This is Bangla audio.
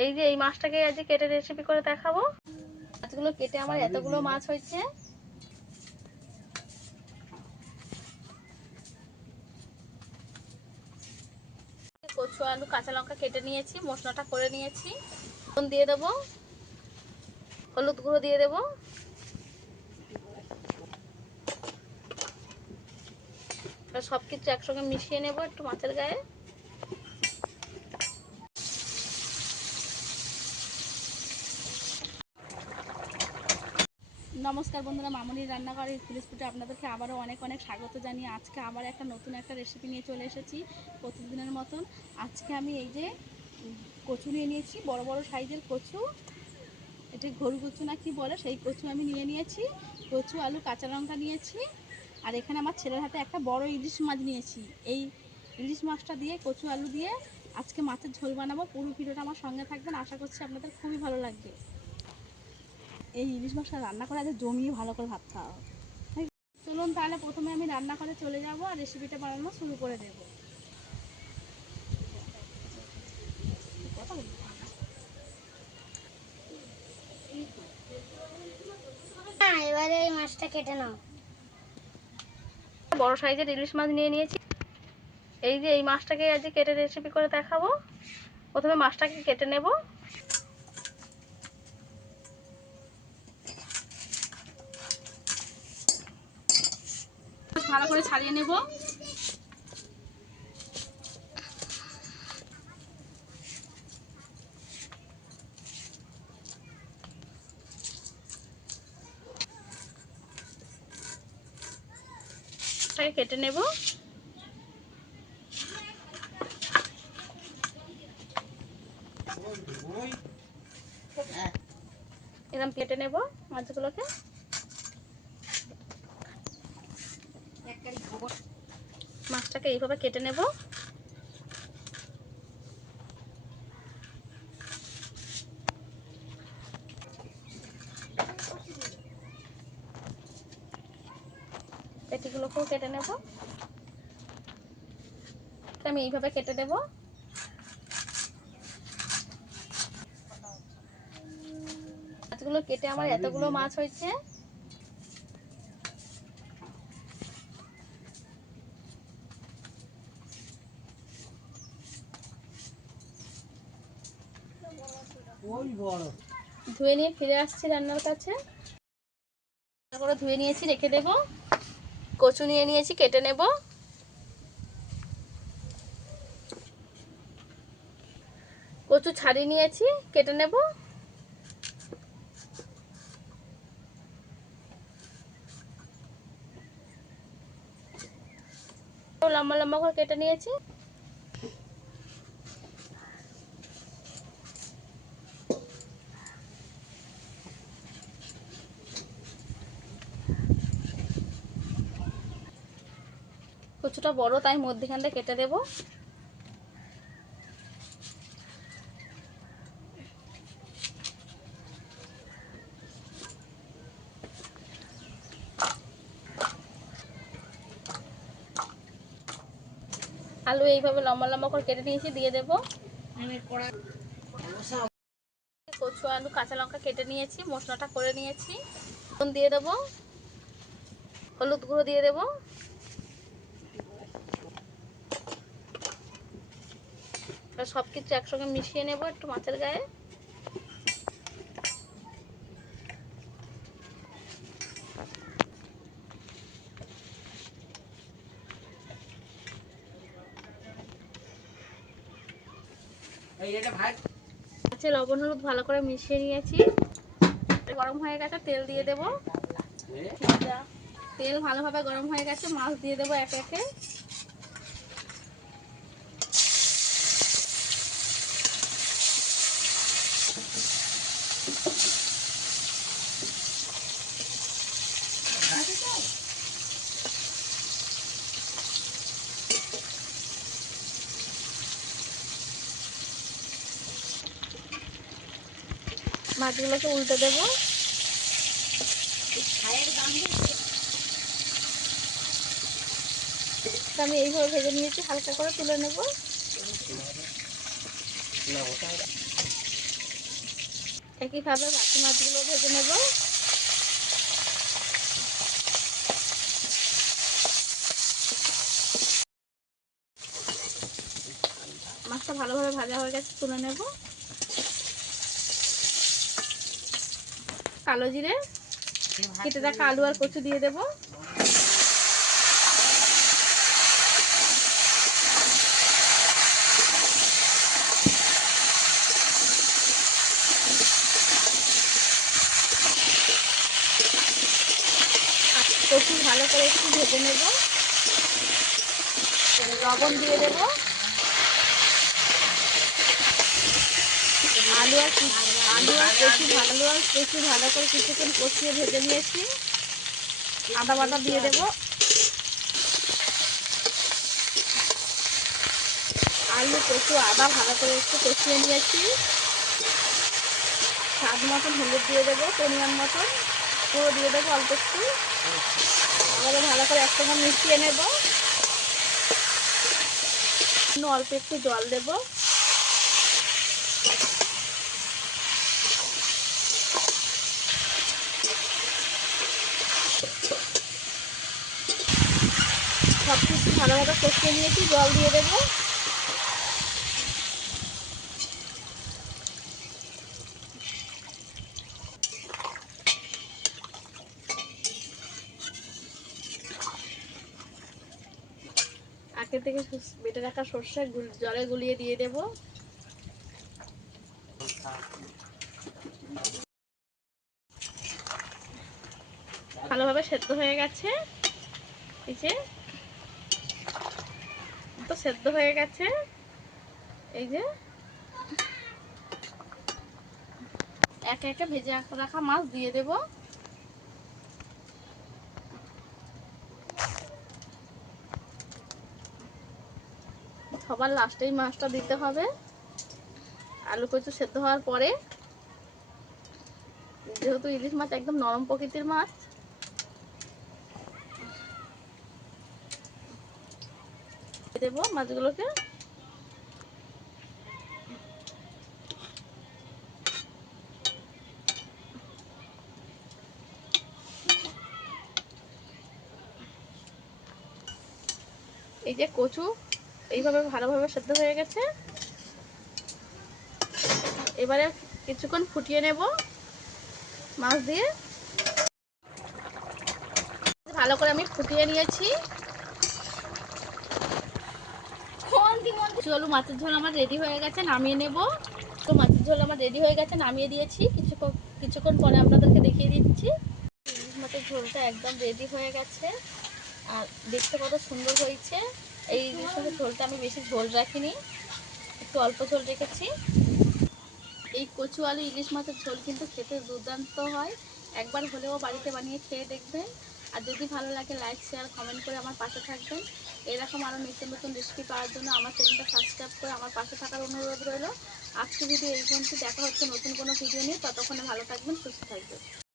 এই যে এই মাছটাকে আজকে কেটে রেসিপি করে দেখাবো। মাছগুলো কেটে আমার এতগুলো মাছ হয়েছে। কচু আলু কাঁচা লঙ্কা কেটে নিয়েছি, মশলাটা করে নিয়েছি। লবণ দিয়ে দেবো, হলুদ গুঁড়ো দিয়ে দেবো, সবকিছু একসঙ্গে মিশিয়ে নেব একটু মাছের গায়ে। নমস্কার বন্ধুরা, মামুনির রান্নাঘরে স্কুল স্পুটে আপনাদেরকে আবারও অনেক অনেক স্বাগত জানিয়ে আজকে আবার একটা নতুন একটা রেসিপি নিয়ে চলে এসেছি প্রতিদিনের মতন। আজকে আমি এই যে কচু নিয়ে নিয়েছি, বড় বড় সাইজের কচু, এটি ঘরু কচু না কি বলে, সেই কচু আমি নিয়ে নিয়েছি। কচু আলু কাঁচা লঙ্কা নিয়েছি, আর এখানে আমার ছেলের হাতে একটা বড় ইলিশ মাছ নিয়েছি। এই ইলিশ মাছটা দিয়ে কচু আলু দিয়ে আজকে মাছের ঝোল বানাবো। পুরো ভিডিওটা আমার সঙ্গে থাকবেন, আশা করছি আপনাদের খুবই ভালো লাগবে। এই ইলিশ মাছটা রান্না করে আগে জমিয়ে ভালো করে ভাবতে হবে। চলুন তাহলে প্রথমে আমি রান্না করে চলে যাব আর রেসিপিটা বানানো শুরু করে দেব। এবারে এই মাছটা কেটে নাও। বড় সাইজের ইলিশ মাছ নিয়ে নিয়েছি। এই যে এই মাছটাকে আজকে কেটে রেসিপি করে দেখাবো। প্রথমে মাছটাকে কেটে নেব। ভালো করে ছাড়িয়ে নেব। কেটে নেব। এরকম কেটে নেব মাছগুলোকে। মাছটাকে এইভাবে কেটে নেব। পেটিগুলোকেও কেটে নেব। আমি এইভাবে কেটে দেব। মাছগুলো কেটে আমার এতগুলো মাছ হয়েছে। ধুয়ে নিয়ে ফিরে আসছি রান্নার কাছে। করে ধুয়ে নিয়েছি, রেখে দেব। কচু নিয়ে নিয়েছি, কেটে নেব। কচু ছাড়িয়ে নিয়েছি, কেটে নেব। লম্বা লম্বা করে কেটে নিয়েছি। কচুটা বড়, তাই মধ্যখানটা কেটে দেব। আলু এইভাবে লম্বা লম্বা করে কেটে নিয়েছি, দিয়ে দেব। কচু আলু কাঁচা লঙ্কা কেটে নিয়েছি, মশলাটা করে নিয়েছি। লবণ দিয়ে দেব, হলুদ গুঁড়ো দিয়ে দেব, সবকিছু একসঙ্গে মিশিয়ে নেব একটু মাছের গায়ে। মাছে লবণ হলুদ ভালো করে মিশিয়ে নিয়েছি। গরম হয়ে গেছে, তেল দিয়ে দেব। তেল ভালোভাবে গরম হয়ে গেছে, মাছ দিয়ে দেবো একে একে। মাছগুলোকে উল্টে দেব। আমি এইভাবে ভেজে নিয়েছি, হালকা করে তুলে নেব। একইভাবে বাকি মাছগুলো ভেজে নেব। মাছটা ভালোভাবে ভাজা হয়ে গেছে, তুলে নেব। কালো জিরে, কেটে রাখা আলু আর কচু দিয়ে দেব। কচু ভালো করে একটু ভেজে নেব। লবণ দিয়ে দেব। আলু আর কচু ভালো করে কিছুক্ষণ কষিয়ে ভেজে নিয়েছি। আদা বাটা দিয়ে দেব। আলু কচু আদা ভালো করে একটু কষিয়ে নিয়েছি। স্বাদ মতন হলুদ দিয়ে দেবো, পরিমাণ মতন পুরো দিয়ে দেবো অল্প একটু। আবারও ভালো করে একসঙ্গে মিশিয়ে নেব। অল্প একটু জল দেব। সব কিছু ভালোভাবে কষিয়ে নিয়েছি, জল দিয়ে দেবো। আগে থেকে বেটে রাখা সর্ষে জলে গুলিয়ে দিয়ে দেব। ভালোভাবে সেদ্ধ হয়ে গেছে। এই যে তো সেদ্ধ হয়ে গেছে। এই যে একে একে ভেজে রাখা মাছ দিয়ে দেব। সবার লাস্টেই মাছটা দিতে হবে। আলু কচু সেদ্ধ হওয়ার পরে, যেহেতু ইলিশ মাছ একদম নরম প্রকৃতির মাছ, দেব মাছগুলোকে। এই যে কচু এইভাবে ভালোভাবে সেদ্ধ হয়ে গেছে। এবারে কিছুক্ষণ ফুটিয়ে নেব মাছ দিয়ে। ভালো করে আমি ফুটিয়ে নিয়েছি। চলো, মাছের ঝোল আমার রেডি হয়ে গেছে, নামিয়ে নেব। তো মাছের ঝোল আমার রেডি হয়ে গেছে, নামিয়ে দিয়েছি। কিছুক্ষণ পরে আপনাদেরকে দেখিয়ে দিচ্ছি। ইলিশ মাছের ঝোলটা একদম রেডি হয়ে গেছে, আর দেখতে কত সুন্দর হয়েছে। এই ইলিশ মাছের ঝোলটা আমি বেশি ঝোল রাখিনি, একটু অল্প ঝোল রেখেছি। এই কচু আলু ইলিশ মাছের ঝোল কিন্তু খেতে দুর্দান্ত হয়। একবার হলেও বাড়িতে বানিয়ে খেয়ে দেখবেন। আর যদি ভালো লাগে লাইক শেয়ার কমেন্ট করে আমার পাশে থাকবেন। এরকম আরও নিত্য নতুন রেসিপি পাওয়ার জন্য আমার চ্যানেলটা সাবস্ক্রাইব করে আমার পাশে থাকার অনুরোধ রইল। আজকে ভিডিও এই পর্যন্ত। দেখা হচ্ছে নতুন কোনো ভিডিও নিয়ে। ততক্ষণে ভালো থাকবেন, সুস্থ থাকবেন।